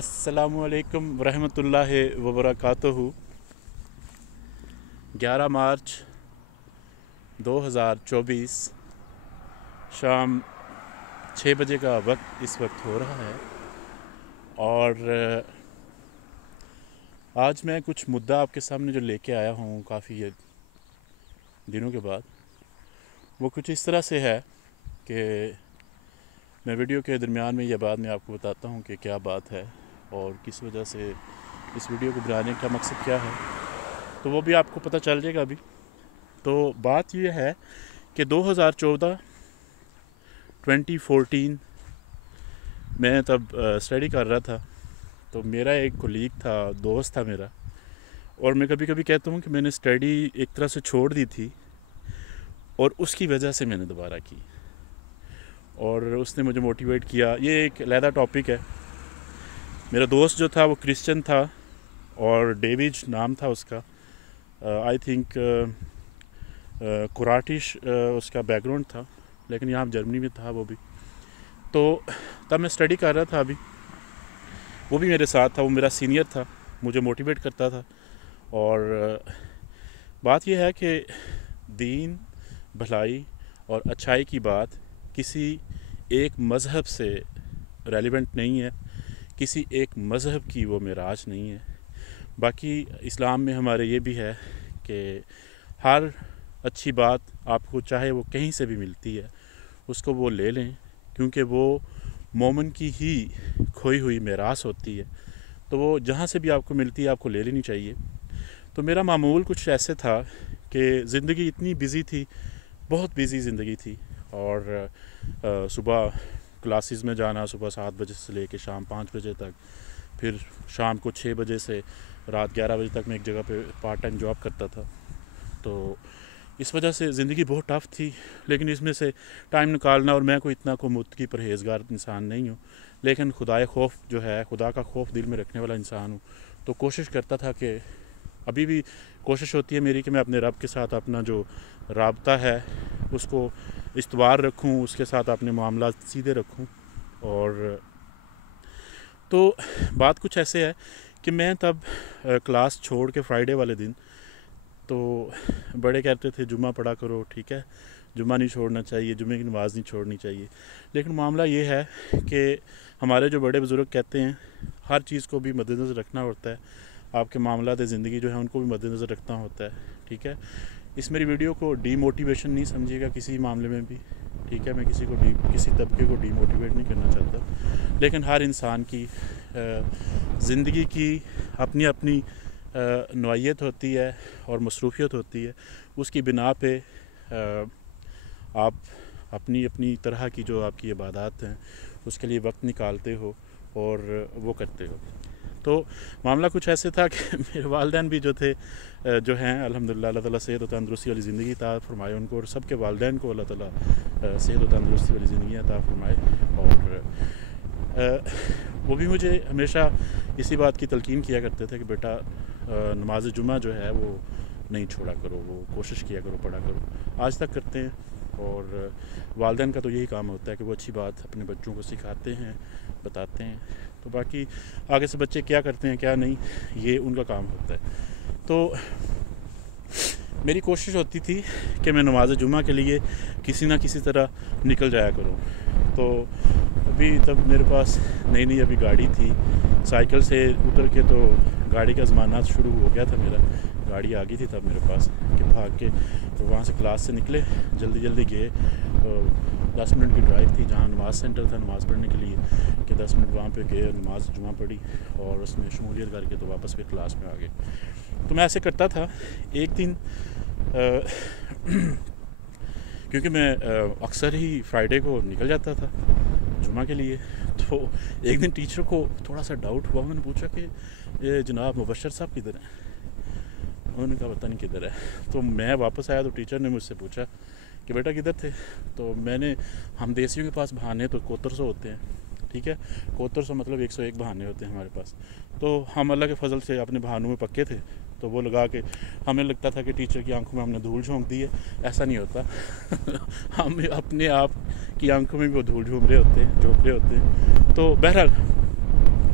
السلام علیکم ورحمۃ اللہ وبرکاتہ۔ 11 مارچ 2024 شام 6 بجے کا وقت اس وقت ہو رہا ہے، اور آج میں کچھ مدعا آپ کے سامنے جو لے کے آیا ہوں کافی دنوں کے بعد، وہ کچھ اس طرح سے ہے کہ میں ویڈیو کے درمیان میں یا بعد میں آپ کو بتاتا ہوں کہ کیا بات ہے اور کس وجہ سے اس ویڈیو کو بنانے کا مقصد کیا ہے، تو وہ بھی آپ کو پتہ چل جائے گا ابھی۔ تو بات یہ ہے کہ 2014 میں تب اسٹڈی کر رہا تھا، تو میرا ایک کولیگ تھا، دوست تھا میرا، اور میں کبھی کبھی کہتا ہوں کہ میں نے اسٹڈی ایک طرح سے چھوڑ دی تھی اور اس کی وجہ سے میں نے دوبارہ کی، اور اس نے مجھے موٹیویٹ کیا۔ یہ ایک علیحدہ ٹاپک ہے۔ میرا دوست جو تھا وہ کرسچن تھا، اور ڈیوڈ نام تھا اس کا، آئی تھنک کراٹش اس کا بیک گراؤنڈ تھا، لیکن یہاں جرمنی میں تھا وہ بھی۔ تو تب میں اسٹڈی کر رہا تھا، ابھی وہ بھی میرے ساتھ تھا، وہ میرا سینئر تھا، مجھے موٹیویٹ کرتا تھا۔ اور بات یہ ہے کہ دین، بھلائی اور اچھائی کی بات کسی ایک مذہب سے ریلیونٹ نہیں ہے، کسی ایک مذہب کی وہ معراج نہیں ہے۔ باقی اسلام میں ہمارے یہ بھی ہے کہ ہر اچھی بات آپ کو چاہے وہ کہیں سے بھی ملتی ہے، اس کو وہ لے لیں، کیونکہ وہ مومن کی ہی کھوئی ہوئی میراث ہوتی ہے، تو وہ جہاں سے بھی آپ کو ملتی ہے آپ کو لے لینی چاہیے۔ تو میرا معمول کچھ ایسے تھا کہ زندگی اتنی بیزی تھی، بہت بیزی زندگی تھی، اور صبح کلاسز میں جانا، صبح 7 بجے سے لے کے شام 5 بجے تک، پھر شام کو 6 بجے سے رات 11 بجے تک میں ایک جگہ پہ پارٹ ٹائم جاب کرتا تھا۔ تو اس وجہ سے زندگی بہت ٹف تھی، لیکن اس میں سے ٹائم نکالنا، اور میں کوئی اتنا کو متقی پرہیزگار انسان نہیں ہوں، لیکن خدائے خوف جو ہے، خدا کا خوف دل میں رکھنے والا انسان ہوں، تو کوشش کرتا تھا کہ ابھی بھی کوشش ہوتی ہے میری کہ میں اپنے رب کے ساتھ اپنا جو رابطہ ہے اس کو استوار رکھوں، اس کے ساتھ اپنے معاملات سیدھے رکھوں۔ اور تو بات کچھ ایسے ہے کہ میں تب کلاس چھوڑ کے فرائیڈے والے دن، تو بڑے کہتے تھے جمعہ پڑھا کرو، ٹھیک ہے، جمعہ نہیں چھوڑنا چاہیے، جمعے کی نماز نہیں چھوڑنی چاہیے، لیکن معاملہ یہ ہے کہ ہمارے جو بڑے بزرگ کہتے ہیں ہر چیز کو بھی مد نظر رکھنا ہوتا ہے، آپ کے معاملات زندگی جو ہے ان کو بھی مد نظر رکھنا ہوتا ہے، ٹھیک ہے۔ اس میری ویڈیو کو ڈی موٹیویشن نہیں سمجھیے گا کسی معاملے میں بھی، ٹھیک ہے، میں کسی طبقے کو ڈی موٹیویٹ نہیں کرنا چاہتا، لیکن ہر انسان کی زندگی کی اپنی اپنی نوعیت ہوتی ہے اور مصروفیت ہوتی ہے، اس کی بنا پہ آپ اپنی اپنی طرح کی جو آپ کی عبادات ہیں اس کے لیے وقت نکالتے ہو اور وہ کرتے ہو۔ تو معاملہ کچھ ایسے تھا کہ میرے والدین بھی جو تھے، جو ہیں الحمدللہ، اللہ تعالیٰ صحت و تندرستی والی زندگی عطا فرمائے ان کو، اور سب کے والدین کو اللہ تعالیٰ صحت و تندرستی والی زندگی عطا فرمائے۔ اور وہ بھی مجھے ہمیشہ اسی بات کی تلقین کیا کرتے تھے کہ بیٹا نماز جمعہ جو ہے وہ نہیں چھوڑا کرو، وہ کوشش کیا کرو، پڑھا کرو، آج تک کرتے ہیں۔ اور والدین کا تو یہی کام ہوتا ہے کہ وہ اچھی بات اپنے بچوں کو سکھاتے ہیں، بتاتے ہیں، تو باقی آگے سے بچے کیا کرتے ہیں کیا نہیں یہ ان کا کام ہوتا ہے۔ تو میری کوشش ہوتی تھی کہ میں نماز جمعہ کے لیے کسی نہ کسی طرح نکل جایا کروں۔ تو ابھی تب میرے پاس نئی ابھی گاڑی تھی، سائیکل سے اتر کے تو گاڑی کا زمانہ شروع ہو گیا تھا، میرا گاڑی آ گئی تھی تب میرے پاس، کہ بھاگ کے تو وہاں سے کلاس سے نکلے، جلدی گئے، 10 منٹ کی ڈرائیو تھی جہاں نماز سینٹر تھا نماز پڑھنے کے لیے، کہ 10 منٹ وہاں پہ گئے، نماز جمعہ پڑھی اور اس میں شمولیت کر کے تو واپس پھر کلاس میں آ گئے۔ تو میں ایسے کرتا تھا۔ ایک دن کیونکہ میں اکثر ہی فرائیڈے کو نکل جاتا تھا جمعہ کے لیے، تو ایک دن ٹیچر کو تھوڑا سا ڈاؤٹ ہوا، انہوں نے پوچھا کہ یہ جناب مبشر صاحب کدھر ہیں؟ انہوں نے کہا پتہ نہیں کدھر ہے۔ تو میں واپس آیا تو ٹیچر نے مجھ سے پوچھا کہ بیٹا کدھر تھے؟ تو میں نے، ہم دیسیوں کے پاس بہانے تو 7100 ہوتے ہیں، ٹھیک ہے، 7100 مطلب 101 بہانے ہوتے ہیں ہمارے پاس، تو ہم اللہ کے فضل سے اپنے بہانوں میں پکے تھے، تو وہ لگا کے ہمیں لگتا تھا کہ ٹیچر کی آنکھوں میں ہم نے دھول جھونک دی ہے، ایسا نہیں ہوتا ہم اپنے آپ کی آنکھوں میں بھی وہ دھول جھونک رہے ہوتے ہیں، جھونک رہے ہوتے ہیں۔ تو بہرحال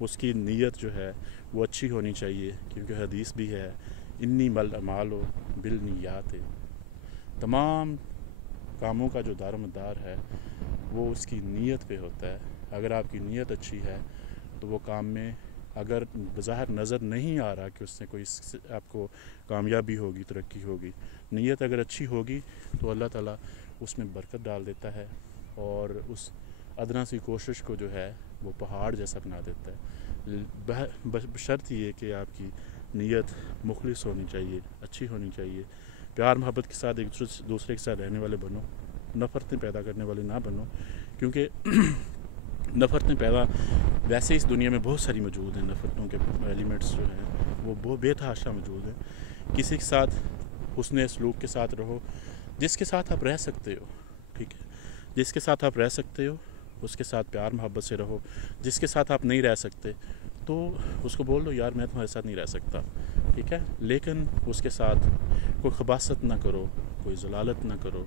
اس کی نیت جو ہے وہ اچھی ہونی چاہیے، کیونکہ حدیث بھی ہے انی مل اعمال و بالنیات، تمام کاموں کا جو دار و مدار ہے وہ اس کی نیت پہ ہوتا ہے۔ اگر آپ کی نیت اچھی ہے تو وہ کام میں اگر بظاہر نظر نہیں آ رہا کہ اس سے کوئی آپ کو کامیابی ہوگی، ترقی ہوگی، نیت اگر اچھی ہوگی تو اللہ تعالیٰ اس میں برکت ڈال دیتا ہے اور اس ادنا سی کوشش کو جو ہے وہ پہاڑ جیسا بنا دیتا ہے، بشرط یہ کہ آپ کی نیت مخلص ہونی چاہیے، اچھی ہونی چاہیے، پیار محبت کے ساتھ ایک دوسرے کے ساتھ رہنے والے بنو، نفرتیں پیدا کرنے والے نہ بنو، کیونکہ نفرتیں پیدا ویسے اس دنیا میں بہت ساری موجود ہیں، نفرتوں کے ایلیمنٹس جو ہیں وہ بہت بے تحاشا موجود ہیں۔ کسی کے ساتھ حسن سلوک کے ساتھ رہو، جس کے ساتھ آپ رہ سکتے ہو، ٹھیک ہے، جس کے ساتھ آپ رہ سکتے ہو اس کے ساتھ پیار محبت سے رہو، جس کے ساتھ آپ نہیں رہ سکتے تو اس کو بول دو یار میں تمہارے ساتھ نہیں رہ سکتا، ٹھیک ہے، لیکن اس کے ساتھ کوئی خباثت نہ کرو، کوئی ضلالت نہ کرو،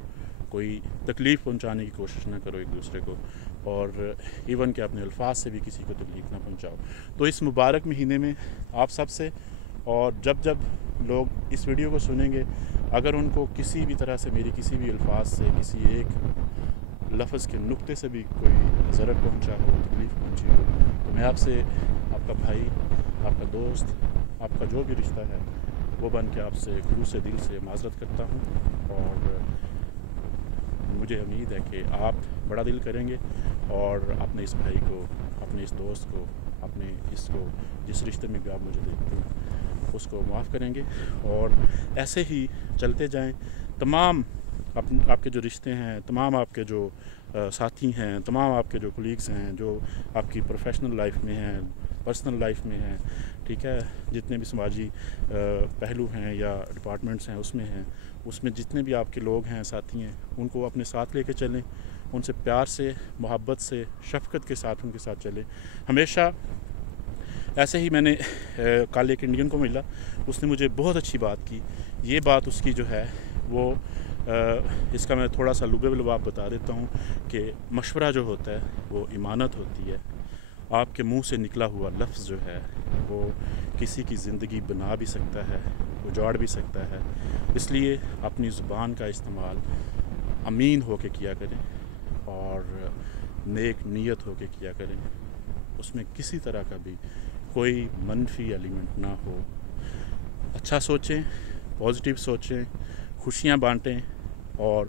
کوئی تکلیف پہنچانے کی کوشش نہ کرو ایک دوسرے کو، اور ایون کہ اپنے الفاظ سے بھی کسی کو تکلیف نہ پہنچاؤ۔ تو اس مبارک مہینے میں آپ سب سے، اور جب لوگ اس ویڈیو کو سنیں گے، اگر ان کو کسی بھی طرح سے میری کسی بھی الفاظ سے، کسی ایک لفظ کے نقطے سے بھی کوئی ضرر پہنچا ہو، تکلیف پہنچی ہو، تو میں آپ سے، آپ کا بھائی، آپ کا دوست، آپ کا جو بھی رشتہ ہے وہ بن کے آپ سے خلوص دل سے معذرت کرتا ہوں، اور مجھے امید ہے کہ آپ بڑا دل کریں گے اور اپنے اس بھائی کو، اپنے اس دوست کو، اپنے اس کو جس رشتے میں بھی آپ مجھے دیکھتے ہیں اس کو معاف کریں گے، اور ایسے ہی چلتے جائیں۔ تمام آپ کے جو رشتے ہیں، تمام آپ کے جو ساتھی ہیں، تمام آپ کے جو کولیگز ہیں، جو آپ کی پروفیشنل لائف میں ہیں، پرسنل لائف میں ہیں، ٹھیک ہے، جتنے بھی سماجی پہلو ہیں یا ڈپارٹمنٹس ہیں اس میں جتنے بھی آپ کے لوگ ہیں، ساتھی ہیں، ان کو اپنے ساتھ لے کے چلیں، ان سے پیار سے، محبت سے، شفقت کے ساتھ ان کے ساتھ چلیں ہمیشہ۔ ایسے ہی میں نے کل ایک انڈین کو ملا، اس نے مجھے بہت اچھی بات کی، یہ بات اس کی جو ہے وہ اس کا میں تھوڑا سا لبے لباب بتا دیتا ہوں کہ مشورہ جو ہوتا ہے وہ امانت ہوتی ہے، آپ کے منہ سے نکلا ہوا لفظ جو ہے وہ کسی کی زندگی بنا بھی سکتا ہے، اجاڑ بھی سکتا ہے، اس لیے اپنی زبان کا استعمال امین ہو کے کیا کریں اور نیک نیت ہو کے کیا کریں، اس میں کسی طرح کا بھی کوئی منفی ایلیمنٹ نہ ہو، اچھا سوچیں، پازیٹیو سوچیں، خوشیاں بانٹیں اور